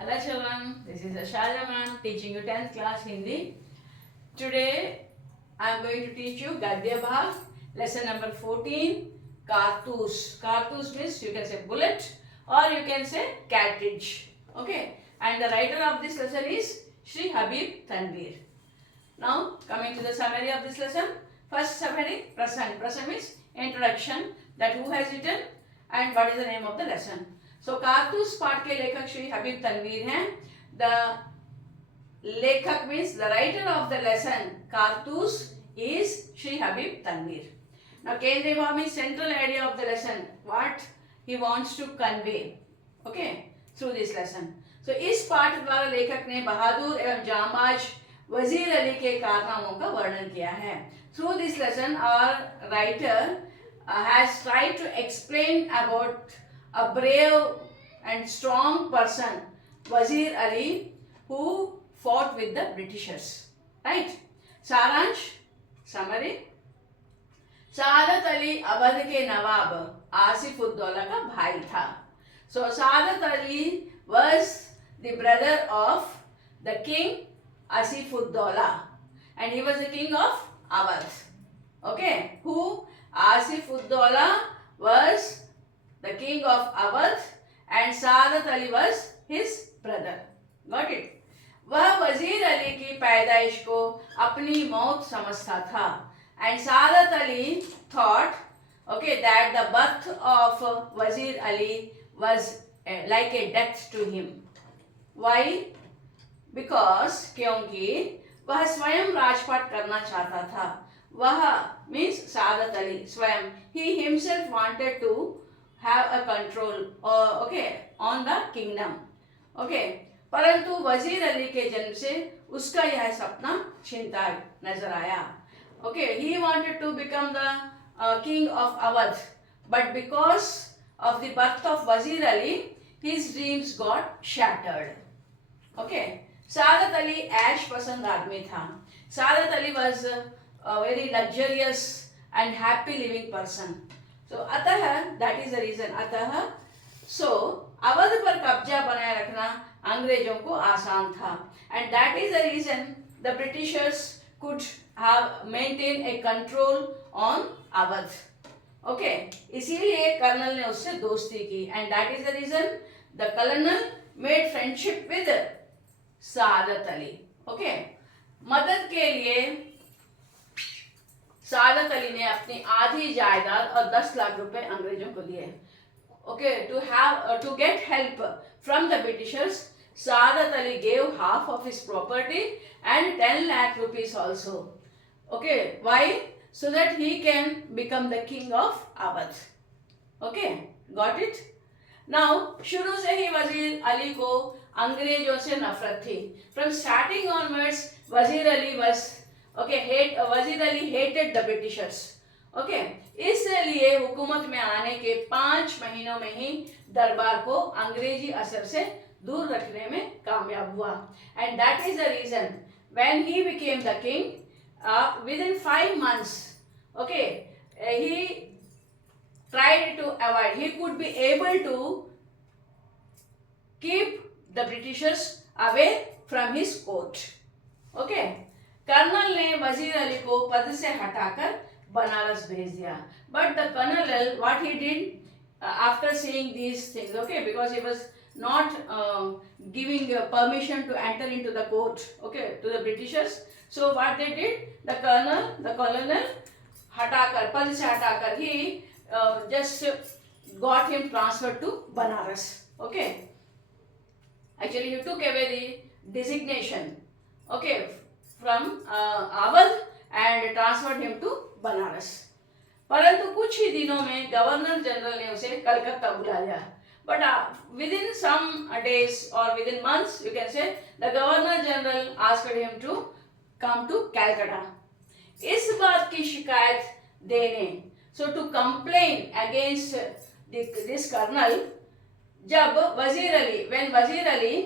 Hello children, this is Ashaja ma'am teaching you 10th class Hindi. Today I am going to teach you Gadya Bhag, lesson number 14, Kartoos. Kartoos means you can say bullet or you can say cartridge. Okay, and the writer of this lesson is Shri Habib Tanveer. Now coming to the summary of this lesson. First summary, Prasang. Prasang means introduction, that who has written and what is the name of the lesson. सो कारतूस पाठ के लेखक श्री हबीब तनवीर हैं. The लेखक means the writer of the lesson Kartoos is Shri Habib Tanveer. Now केंद्रीय भाव means central idea of the lesson, what he wants to convey okay through this lesson. So इस पाठ द्वारा लेखक ने बहादुर एवं जांबाज वजीर अली के कारनामों का वर्णन किया है. Through this lesson our writer has tried to explain about a brave and strong person, Wazir Ali, who fought with the Britishers. Right? सारांश summary. सादत अली अवध के नवाब आसिफ उद्दौला का भाई था. So Saadat Ali was the brother of the king Asif Uddola and he was the king of Awadh. Okay, who Asif Uddola was the king of Awadh and Saadat Ali was his brother. Got it? वह वजीर अली की पैदाइश को अपनी मौत समझता था. And Saadat Ali thought, okay, that the birth of Wazir Ali was like a death to him. Why? Because क्योंकि वह स्वयं राजपाट करना चाहता था. वह means Saadat Ali स्वयं, he himself wanted to have a control on the kingdom. Okay, परंतु वजीर अली के जन्म से उसका यह सपना छिनता नजर आया. Okay, he wanted to become the king of Awadh, but because of the birth of Wazir Ali, his dreams got shattered. Okay, Saadat Ali ऐश पसंद आदमी था. Saadat Ali was a very luxurious and happy living person. So अतः that is the reason. अतः so Awadh पर कब्जा बनाए रखना अंग्रेजों को आसान था. And that is the reason the Britishers could have maintained a control on Awadh. Okay, इसीलिए कर्नल ने उससे दोस्ती की. And that is the reason the colonel made friendship with Saadat Ali. Okay, मदद के लिए सादत अली ने अपनी आधी जायदाद और 10 लाख रुपए अंग्रेजों को दिए. Okay, to get help from the Britishers, Saadat Ali gave half of his property and 10 lakh rupees also. Okay, why? So that he can become the king of Awadh. Okay, got it? Now, शुरू से ही वजीर अली को अंग्रेजों से नफरत थी. From starting onwards, वजीर अली वजीर Ali hated the Britishers. Okay, इसलिए हुकूमत में आने के 5 महीनों में ही दरबार को अंग्रेजी असर से दूर रखने में कामयाब हुआ. And that is the reason when he became the king, within 5 months, okay, he tried to avoid. He could be able to keep the Britishers away from his court. Okay. Colonel ने वजीर अली को पद से हटाकर बनारस भेज दिया. But the colonel, what he did after seeing these things, okay, because he was not giving permission to enter into the court, okay, to the Britishers. So what they did, the colonel हटाकर पद से हटाकर he just got him transferred to Banaras. Okay, actually he took away the designation, okay, from Awadh and transferred him to Banaras. परंतु कुछ ही दिनों में governor general ने उसे कलकत्ता बुला लिया. But within some days or within months, you can say, the governor general asked him to come to Calcutta. इस बात की शिकायत देने, so to complain against this colonel, जब when वजीर अली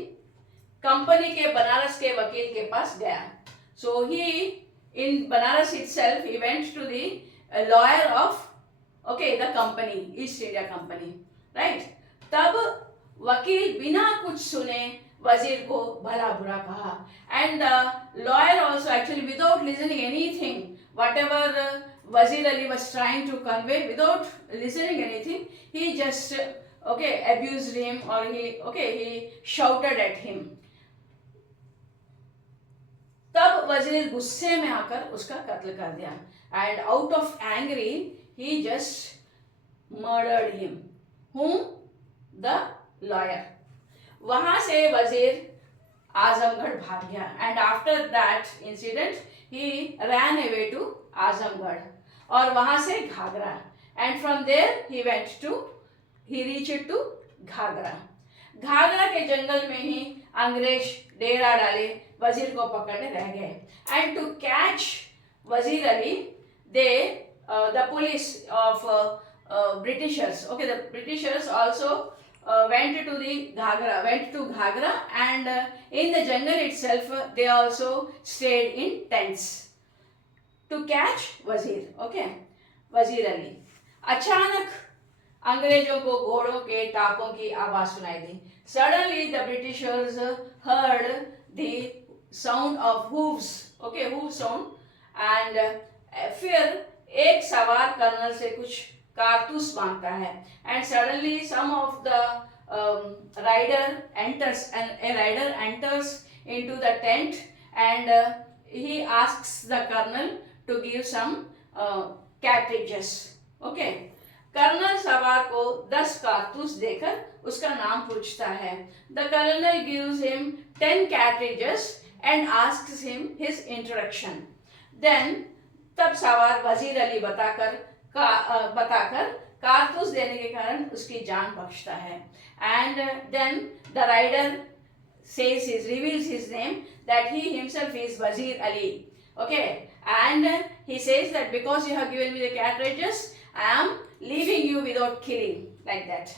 कंपनी के बनारस के वकील के पास गया. So he, in Banaras itself, he went to the lawyer of, okay, the company, East India Company, right? तब वकील बिना कुछ सुने वजीर को भला बुरा कहा. And the lawyer also actually without listening anything, whatever Wazir Ali was trying to convey, without listening anything, he just abused him, or he shouted at him. तब वजीर गुस्से में आकर उसका कत्ल कर दिया. And out of angry he just murdered him. Whom? The lawyer. वहां से वजीर आजमगढ़ भाग गया. And after that incident he ran away to Azamgarh और वहां से Ghaghara. And from there he reached to Ghaghara. Ghaghara के जंगल में ही अंग्रेज डेरा डाले वजीर को पकड़ने रह गए. And to catch Wazir Ali, the police of Britishers, the Britishers also went to Ghagra, and in the jungle itself they also stayed in tents to catch Wazir Ali. अचानक अंग्रेजों को घोड़ों के टापों की आवाज सुनाई दी. Suddenly the Britishers heard the sound of hooves, hoof sound, and फिर एक सवार कर्नल से कुछ कारतूस मांगता है. And suddenly some of the rider enters into the tent, and he asks the colonel to give some cartridges. Colonel सवार को 10 कारतूस देकर उसका नाम पूछता है. The colonel gives him 10 cartridges and asks him his introduction. Then तब सवार वजीर अली बताकर कारतूस देने के कारण उसकी जान बख्शता है. And then the rider reveals his name, that he himself is Wazir Ali. And he says that because you have given me the cartridges, I am leaving you without killing, like that.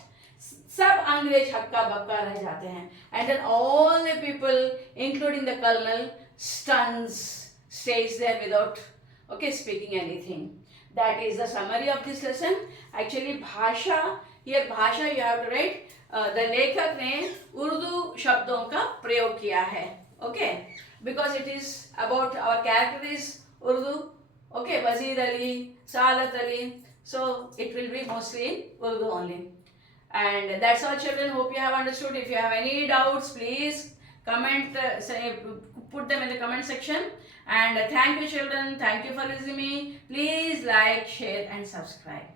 सब अंग्रेज हक्का बक्का रह जाते हैं. And then all the people, including the colonel, stays there without speaking anything. That is the summary of this lesson. Actually भाषा you have to write. The लेखक ने उर्दू शब्दों का प्रयोग किया है. Because it is about, our character is Urdu. Wazir Ali, Saadat Ali. So it will be mostly in Urdu only. And that's all, children. Hope you have understood. If you have any doubts, please comment, put them in the comment section. And thank you, children. Thank you for listening to me. Please like, share and subscribe.